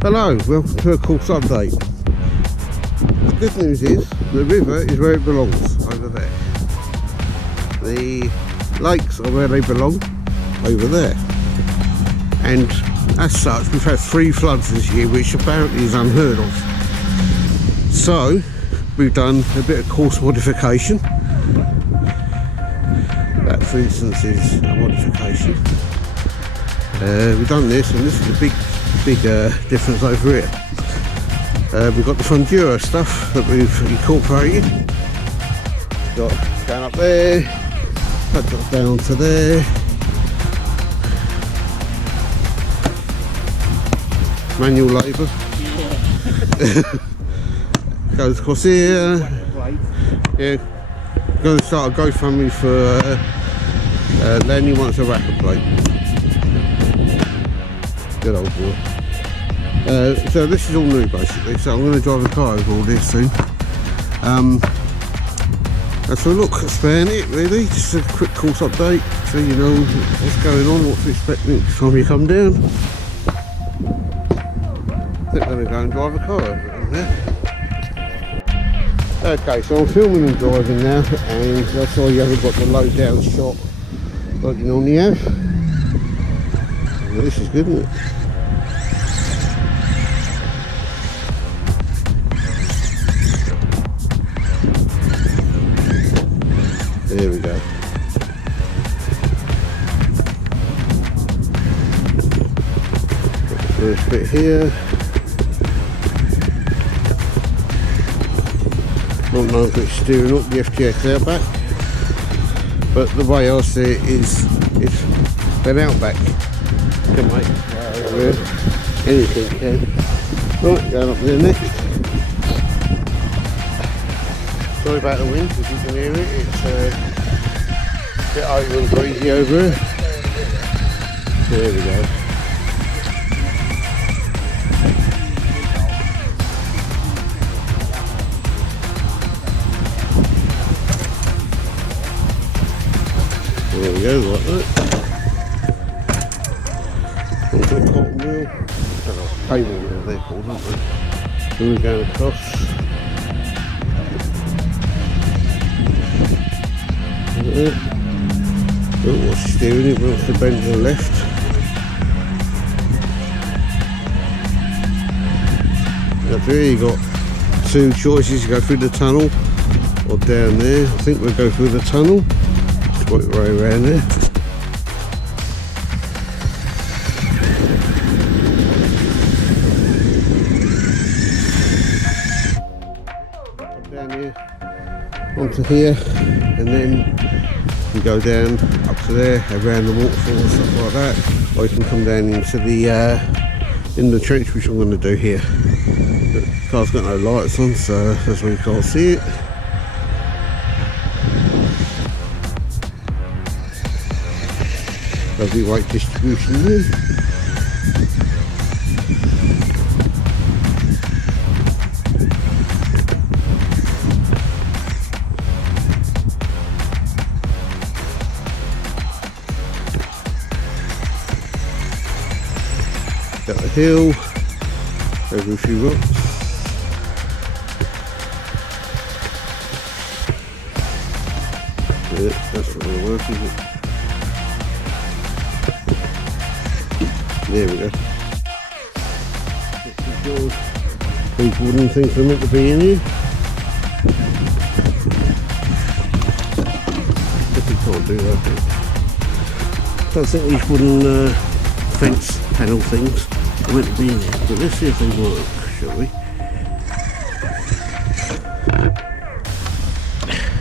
Hello, welcome to a course update. The good news is the river is where it belongs, over there. The lakes are where they belong, over there. And as such, we've had 3 floods this year, which apparently is unheard of. So we've done a bit of course modification. That, for instance, is a modification. We've done this, and this is a big difference over here. We've got the Fundura stuff that we've incorporated. Got going up there, that down to there. Manual labour. Goes across here. Yeah, going to start a GoFundMe for Lenny wants a racker plate. Good old boy. So this is all new basically, so I'm going to drive a car over all this soon. So look, that's about it really, just a quick course update so you know what's going on, what to expect next time you come down. I think I'm going to go and drive a car over it there. Okay, so I'm filming and driving now, and that's why you haven't got the low down shot like you normally have. Well, this is good, isn't it? There we go. First bit here. Not knowing if it's steering up the FTX outback, but the way I see it is it's an outback. Can make anything can. Right, going up there next. Sorry about the wind, if you can hear it, it's a bit over and breezy over here. There we go. There we go, like that. Onto the cotton wheel. Paving wheel they're called, aren't they? Then we're going across. Oh, what's steering it? Wants to bend to the left. Up here you got 2 choices, you go through the tunnel or down there. I think we'll go through the tunnel. Just work right around there. Down here, onto here, and then you go down up to there, around the waterfall and stuff like that, or you can come down into the in the trench, which I'm going to do here. The car's got no lights on, so that's why you can't see it. Lovely weight distribution there. Got a hill, over a few rocks. Yeah, that's not going to work, is it? There we go. People wouldn't think they're meant to be in here. But you can't do that. Don't think these wooden fence panel things are meant to be in here, but let's see if they work, shall we?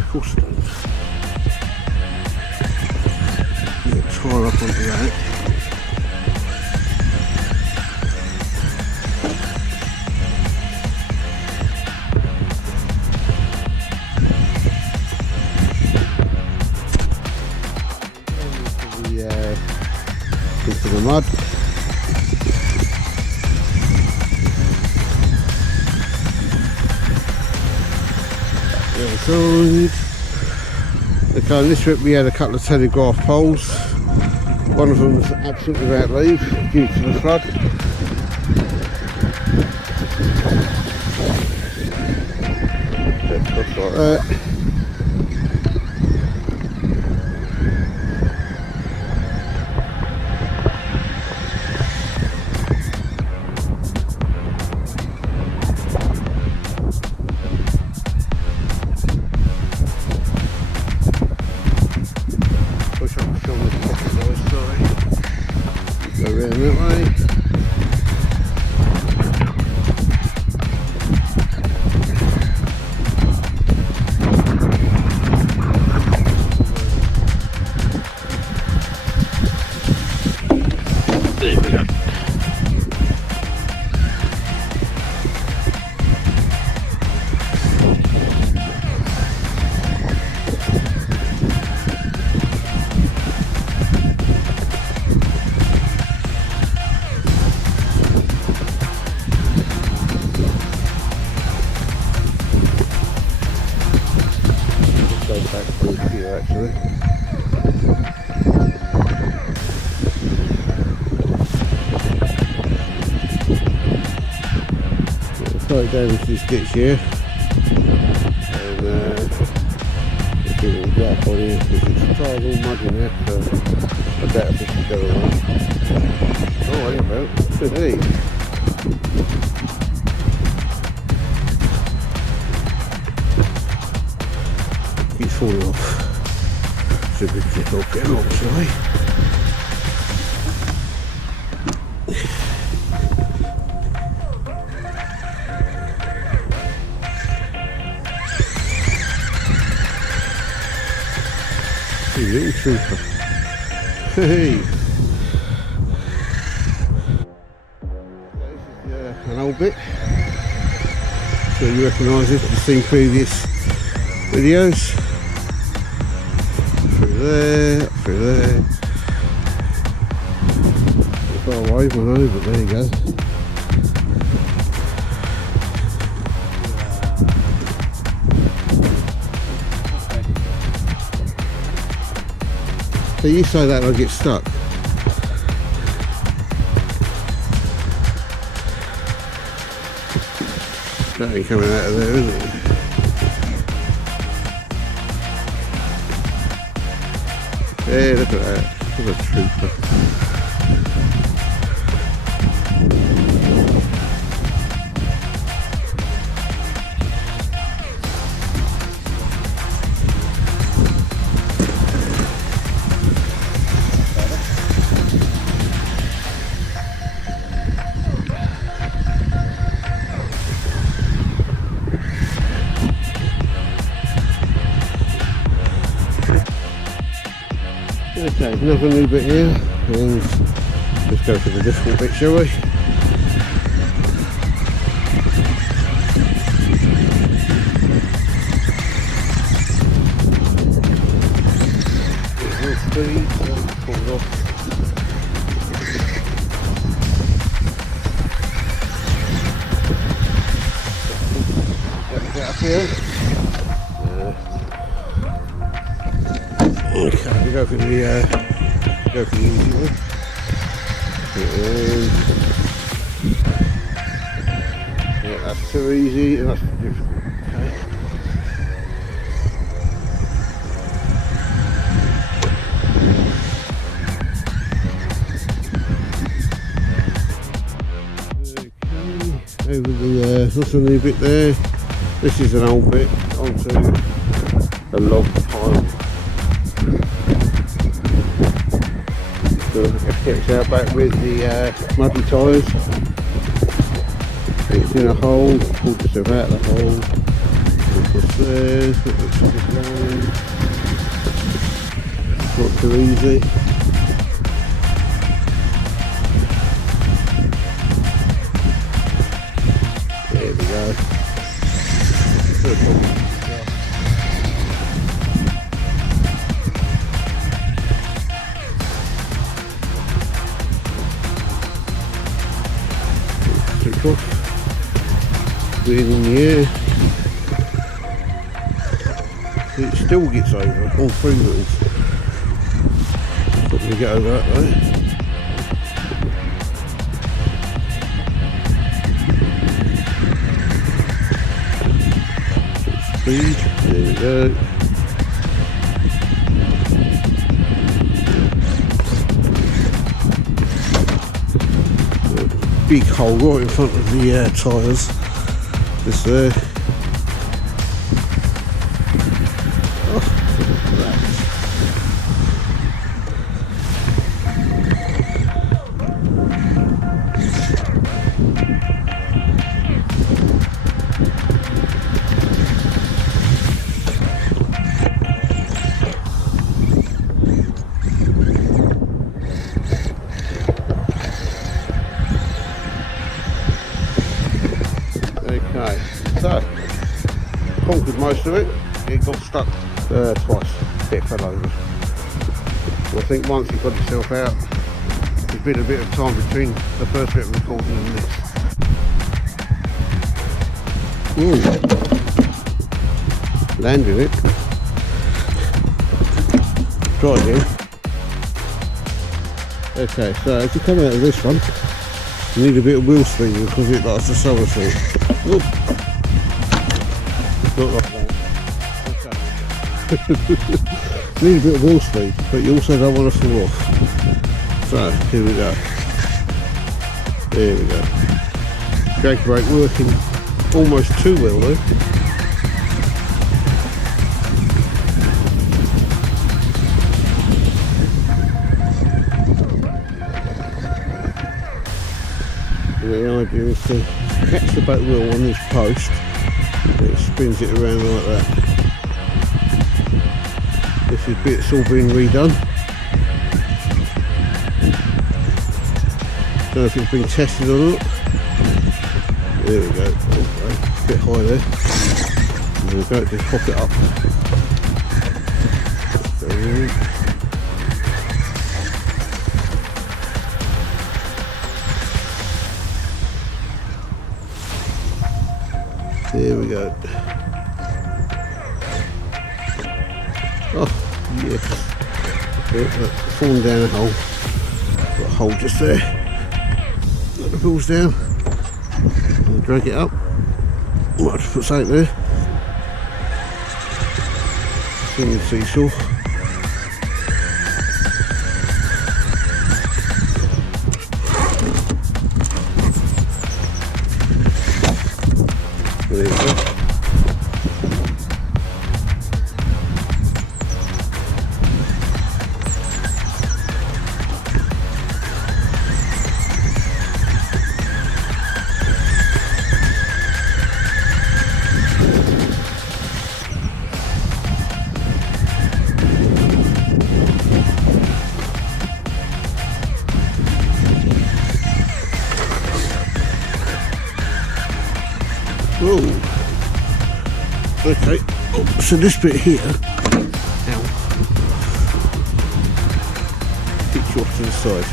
Of course they don't. Get a tire up onto that. Into the mud. The other side. Okay, on this trip we had a couple of telegraph poles. One of them was absolutely without leaf due to the flood. Just like that. Push up the film with the pocket noise, sorry. Go around that way. There we go. Go back through here actually. Slight damage to this ditch here, and it's getting black on here because it's tired all mud in there, so I doubt if this is going on. Oh, there you go. Hey. Keeps falling off. Should be click off, get him off, shall I? You little trooper. Hey! This is an old bit. So you recognise this, you've seen previous videos. Through there, through there. Far away, I know, but there you go. So you say that and I get stuck. That ain't coming out of there, is it? Yeah, look at that. What a trooper. Okay, another new bit here, and let's go for the difficult bit, shall we? Speed, pull it off. Get up here. Okay, we go for the easy one. Yeah, that's too easy and that's too difficult. Okay. Over the what's a new bit there? This is an old bit onto a log pile. So it gets out back with the muddy tyres. It's in a hole, pull yourself out of the hole, across there, look at this line. Not too easy. There we go. Good. Off, breathe in the air. It still gets over all three wheels. Not going to get over that though. speed. There we go. Big hole right in front of the tyres. Just there. Okay, so conquered most of it. It got stuck twice. It fell over. So I think once it got itself out, there's been a bit of time between the first bit of recording and this. Landed it. Try again. Okay, so as you come out of this one, you need a bit of wheel speed because it likes a somersault. Not like that. Okay. Need a bit of wheel speed, but you also don't want to fall off. So here we go. There we go. Drag brake working almost too well though. The idea is to catch the back wheel on this post, and it spins it around like that. This is bits all being redone. Don't know if it's been tested or not. There we go. Okay. A bit high there. There we go, just pop it up. There we go. Oh, yes. Falling down a hole. Got a hole just there. Let the balls down. And drag it up. Might just put something there. Singing seesaw. There you go. Whoa. Okay, oh, so this bit here, ow, kicks you off to the side.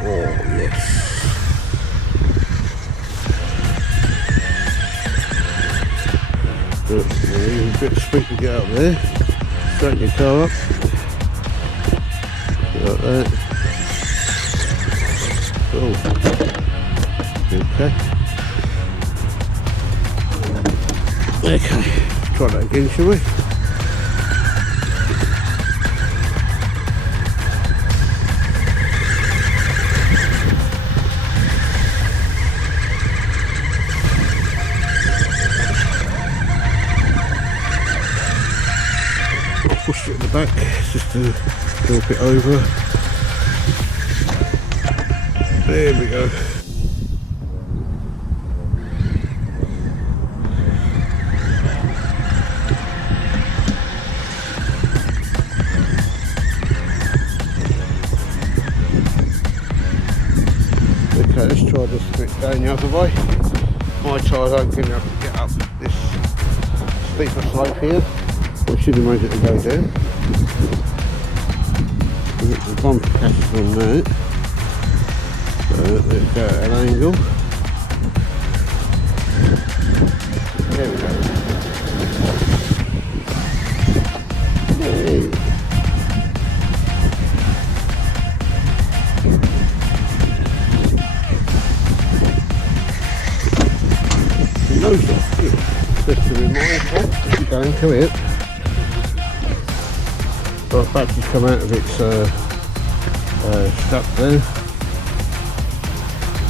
Oh yes. Good. A bit of speed to get up there. Straighten your car up. Like that. Oh, okay. Okay, try that again, shall we? I'll push it in the back just to help it over. There we go. Okay, let's try this a bit down the other way. My tyres aren't good enough to get up this steeper slope here. I should have made it to go down. The bumper catches on that. Let's go at an angle. There we go. Hey. motor. Just to be mindful as you go into it. So the battery's come out of its stuck there.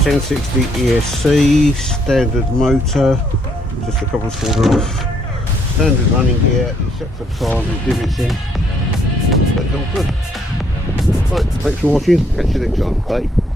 1060 ESC, standard motor, just a couple of fallen off. Standard running gear, you set the time and divots in. That's all good. Right, thanks for watching, catch you next time, bye.